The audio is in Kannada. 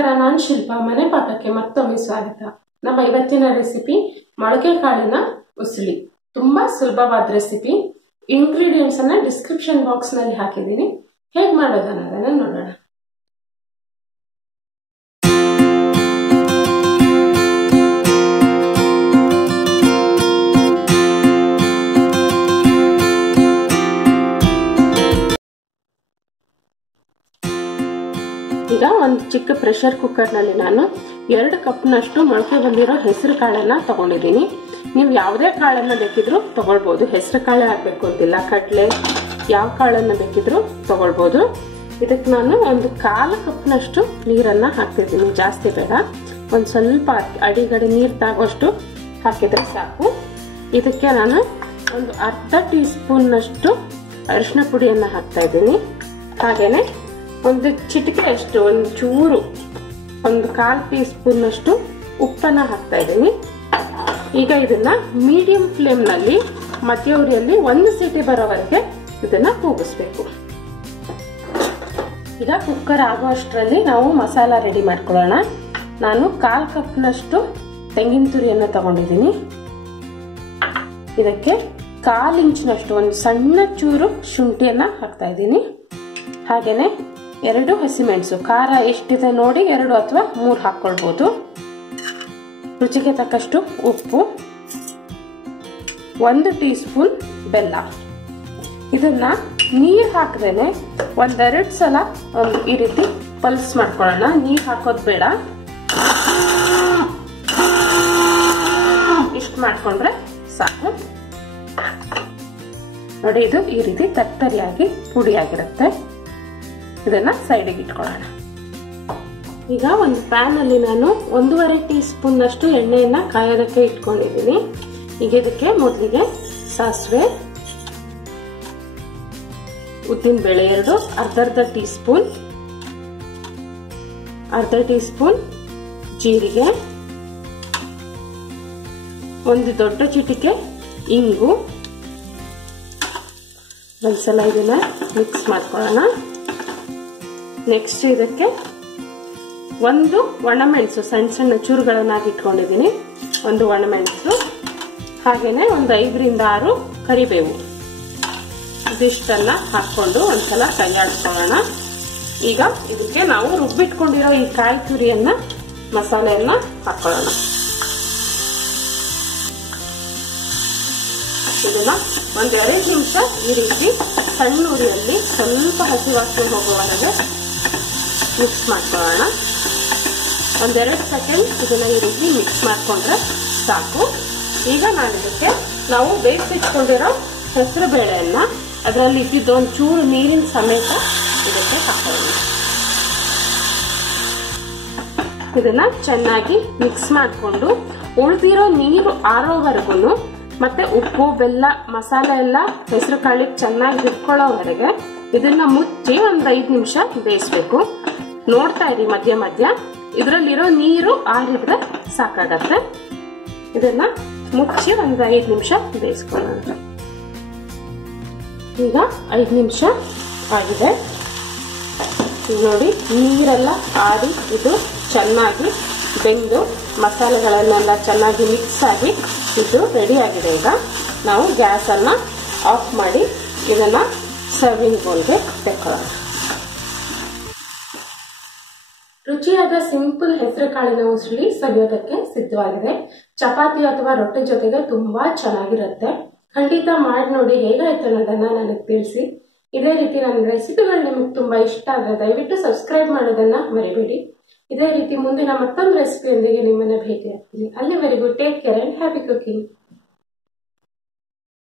ನಮಸ್ಕಾರ, ನಾನು ಶಿಲ್ಪಾ. ಮನೆ ಪಾಕಕ್ಕೆ ಮತ್ತೊಮ್ಮೆ ಸ್ವಾಗತ. ನಮ್ಮ ಇವತ್ತಿನ ರೆಸಿಪಿ ಮೊಳಕೆ ಕಾಳಿನ ಉಸುಳಿ. ತುಂಬಾ ಸುಲಭವಾದ ರೆಸಿಪಿ. ಇಂಗ್ರೀಡಿಯೆಂಟ್ಸ್ ಅನ್ನ ಡಿಸ್ಕ್ರಿಪ್ಷನ್ ಬಾಕ್ಸ್ ನಲ್ಲಿ ಹಾಕಿದ್ದೀನಿ. ಹೇಗೆ ಮಾಡೋದನ್ನ ನೋಡೋಣ. ಈಗ ಒಂದು ಚಿಕ್ಕ ಪ್ರೆಷರ್ ಕುಕ್ಕರ್ ನಲ್ಲಿ ನಾನು 2 ಕಪ್ನಷ್ಟು ಮೊಳಕೆ ಬಂದಿರೋ ಹೆಸರು ಕಾಳನ್ನ ತಗೊಂಡಿದ್ದೀನಿ. ನೀವು ಯಾವುದೇ ಕಾಳನ್ನ ಬೇಕಿದ್ರೂ ತಗೊಳ್ಬಹುದು. ಹೆಸರು ಕಾಳೆ ಹಾಕಬೇಕು ಅಂತಿಲ್ಲ, ಕಡಲೆ ಯಾವ ಕಾಳನ್ನ ಬೇಕಿದ್ರೂ ತಗೊಳ್ಬಹುದು. ಇದಕ್ಕೆ ನಾನು ಒಂದು 1/4 ಕಪ್ನಷ್ಟು ನೀರನ್ನ ಹಾಕ್ತಿದ್ದೀನಿ. ಜಾಸ್ತಿ ಬೇಡ, ಒಂದು ಸ್ವಲ್ಪ ಅಡಿಗಡಿ ನೀರು ತಾಗೋಷ್ಟು ಹಾಕಿದ್ರೆ ಸಾಕು. ಇದಕ್ಕೆ ನಾನು ಒಂದು ಅರ್ಧ ಟೀ ಸ್ಪೂನ್ನಷ್ಟು ಅರಿಶಿನ ಪುಡಿಯನ್ನ ಹಾಕ್ತಾ ಇದ್ದೀನಿ. ಹಾಗೇನೆ ಒಂದು ಚಿಟಿಕೆ ಅಷ್ಟು ಒಂದು 1/4 ಟೀ ಸ್ಪೂನ್ನಷ್ಟು ಉಪ್ಪನ್ನ ಹಾಕ್ತಾ ಇದ್ದೀನಿ. ಈಗ ಇದನ್ನ ಮೀಡಿಯಂ ಫ್ಲೇಮ್ ನಲ್ಲಿ ಮಧ್ಯ ಉರಿಯಲ್ಲಿ 1 ಸೀಟಿ ಬರೋವರೆಗೆ ಇದನ್ನ ಕೂಗಿಸ್ಬೇಕು. ಈಗ ಕುಕ್ಕರ್ ಆಗುವಷ್ಟರಲ್ಲಿ ನಾವು ಮಸಾಲ ರೆಡಿ ಮಾಡ್ಕೊಳ್ಳೋಣ. ನಾನು 1/4 ಕಪ್ನಷ್ಟು ತೆಂಗಿನ ತುರಿಯನ್ನು ತಗೊಂಡಿದ್ದೀನಿ. ಇದಕ್ಕೆ 1/4 ಇಂಚಿನಷ್ಟು ಒಂದು ಸಣ್ಣ ಚೂರು ಶುಂಠಿಯನ್ನ ಹಾಕ್ತಾ ಇದ್ದೀನಿ. ಹಾಗೇನೆ 2 ಹಸಿಮೆಣಸು, ಖಾರ ಎಷ್ಟಿದೆ ನೋಡಿ 2 ಅಥವಾ 3 ಹಾಕೊಳ್ಬಹುದು. ರುಚಿಗೆ ತಕ್ಕಷ್ಟು ಉಪ್ಪು, 1 ಟೀ ಸ್ಪೂನ್ ಬೆಲ್ಲ. ಇದನ್ನ ನೀರು ಹಾಕದೇನೆ 1-2 ಸಲ ಈ ರೀತಿ ಪಲ್ಸ್ ಮಾಡ್ಕೊಳ್ಳೋಣ. ನೀರು ಹಾಕೋದು ಬೇಡ, ಇಷ್ಟು ಮಾಡ್ಕೊಂಡ್ರೆ ಸಾಕು. ನೋಡಿ, ಇದು ಈ ರೀತಿ ತರ್ತರಿಯಾಗಿ ಪುಡಿಯಾಗಿರುತ್ತೆ. ಇದನ್ನ ಸೈಡಿಗೆ ಇಟ್ಕೊಳ್ಳೋಣ. ಈಗ ಒಂದು ಪ್ಯಾನ್ ಅಲ್ಲಿ ನಾನು 1.5 ಟೀ ಸ್ಪೂನ್ ಅಷ್ಟು ಎಣ್ಣೆಯನ್ನ ಕಾಯೋದಕ್ಕೆ ಇಟ್ಕೊಂಡಿದ್ದೀನಿ. ಈಗ ಇದಕ್ಕೆ ಮೊದಲಿಗೆ ಸಾಸಿವೆ, ಉದ್ದಿನ ಬೇಳೆ 2, ಅರ್ಧ ಟೀ ಸ್ಪೂನ್, ಅರ್ಧ ಟೀ ಸ್ಪೂನ್ ಜೀರಿಗೆ, ಒಂದು ದೊಡ್ಡ ಚಿಟಿಕೆ ಇಂಗು. ಒಂದ್ಸಲ ಇದನ್ನ ಮಿಕ್ಸ್ ಮಾಡ್ಕೊಳ್ಳೋಣ. ನೆಕ್ಸ್ಟ್ ಇದಕ್ಕೆ 1 ಒಣಮೆಣಸು ಸಣ್ಣ ಸಣ್ಣ ಚೂರುಗಳನ್ನಾಗಿ ಇಟ್ಕೊಂಡಿದ್ದೀನಿ. 1 ಒಣಮೆಣಸು, ಹಾಗೇನೆ ಒಂದು 5-6 ಕರಿಬೇವು. ಇದಿಷ್ಟನ್ನ ಹಾಕೊಂಡು ಒಂದ್ಸಲ ಕೈ ಆಡಿಸ್ಕೊಳ್ಳೋಣ. ಈಗ ಇದಕ್ಕೆ ನಾವು ರುಬ್ಬಿಟ್ಕೊಂಡಿರೋ ಈ ಕಾಯಿ ತುರಿಯನ್ನ ಮಸಾಲೆಯನ್ನ ಹಾಕೊಳ್ಳೋಣ. ಇದನ್ನ 1-2 ನಿಮಿಷ ಈ ರೀತಿ ಸಣ್ಣ ಉರಿಯಲ್ಲಿ ಸ್ವಲ್ಪ ಹಸಿ ವಾಸನೆ ಹೋಗುವವರೆಗೆ ಮಿಕ್ಸ್ ಮಾಡ್ಕೊಳ್ಳೋಣ. 1-2 ಸೆಕೆಂಡ್ ಇದನ್ನ ಈ ರೀತಿ ಮಿಕ್ಸ್ ಮಾಡ್ಕೊಂಡ್ರೆ ಸಾಕು. ಈಗ ನಾನು ಇದಕ್ಕೆ ನಾವು ಬೇಯಿಸಿಟ್ಕೊಂಡಿರೋ ಹೆಸರು ಬೇಳೆಯನ್ನ ಅದರಲ್ಲಿ ಇದ್ದಿದ್ದು ಒಂದು ಚೂರು ನೀರಿನ ಸಮೇತ ಇದಕ್ಕೆ ಹಾಕೋಣ. ಇದನ್ನ ಚೆನ್ನಾಗಿ ಮಿಕ್ಸ್ ಮಾಡಿಕೊಂಡು ಉಳಿದಿರೋ ನೀರು ಆರೋವರೆಗೂ ಮತ್ತೆ ಉಪ್ಪು ಬೆಲ್ಲ ಮಸಾಲೆ ಎಲ್ಲ ಹೆಸರು ಕಾಳಿಗೆ ಚೆನ್ನಾಗಿ ಹಿಡ್ಕೊಳ್ಳೋವರೆಗೆ ಇದನ್ನ ಮುಚ್ಚಿ ಒಂದು 5 ನಿಮಿಷ ಬೇಯಿಸ್ಬೇಕು. ನೋಡ್ತಾ ಇರಿ ಮಧ್ಯ ಮಧ್ಯ ಇದರಲ್ಲಿರೋ ನೀರು ಆರಿದ್ರೆ ಸಾಕಾಗತ್ತೆ. ಇದನ್ನ ಮುಚ್ಚಿ ಒಂದು 5 ನಿಮಿಷ ಬೇಯಿಸ್ಕೊಳ್ಳೋಣ. ಈಗ 5 ನಿಮಿಷ ಆಗಿದೆ. ನೋಡಿ, ನೀರೆಲ್ಲ ಆರಿ ಇದು ಚೆನ್ನಾಗಿ ಬೆಂದು ಮಸಾಲೆಗಳನ್ನೆಲ್ಲ ಚೆನ್ನಾಗಿ ಮಿಕ್ಸ್ ಆಗಿ ಇದು ರೆಡಿ ಆಗಿದೆ. ಈಗ ನಾವು ಗ್ಯಾಸ್ ಅನ್ನ ಆಫ್ ಮಾಡಿ ಇದನ್ನ ಸರ್ವಿಂಗ್ ಬೌಲ್ಗೆ ತೆಕ್ಕೊಳ್ಳೋಣ. ರುಚಿಯಾದ ಸಿಂಪಲ್ ಹೆಸರು ಕಾಳಿನ ಉಸುಳಿ ಸವಿಯೋದಕ್ಕೆ ಸಿದ್ಧವಾಗಿದೆ. ಚಪಾತಿ ಅಥವಾ ರೊಟ್ಟಿ ಜೊತೆಗೆ ತುಂಬಾ ಚೆನ್ನಾಗಿರುತ್ತೆ. ಖಂಡಿತ ಮಾಡಿ ನೋಡಿ, ಹೇಗಾಯ್ತು ಅನ್ನೋದನ್ನ ನನಗೆ ತಿಳಿಸಿ. ಇದೇ ರೀತಿ ನನ್ನ ರೆಸಿಪಿಗಳು ನಿಮಗೆ ತುಂಬಾ ಇಷ್ಟ ಆದ್ರೆ ದಯವಿಟ್ಟು ಸಬ್ಸ್ಕ್ರೈಬ್ ಮಾಡೋದನ್ನ ಮರಿಬೇಡಿ. ಇದೇ ರೀತಿ ಮುಂದಿನ ಮತ್ತೊಂದು ರೆಸಿಪಿಯೊಂದಿಗೆ ನಿಮ್ಮನ್ನ ಭೇಟಿ ಆಗ್ತೀನಿ. ಅಲ್ಲಿವರೆಗೂ take care and happy cooking.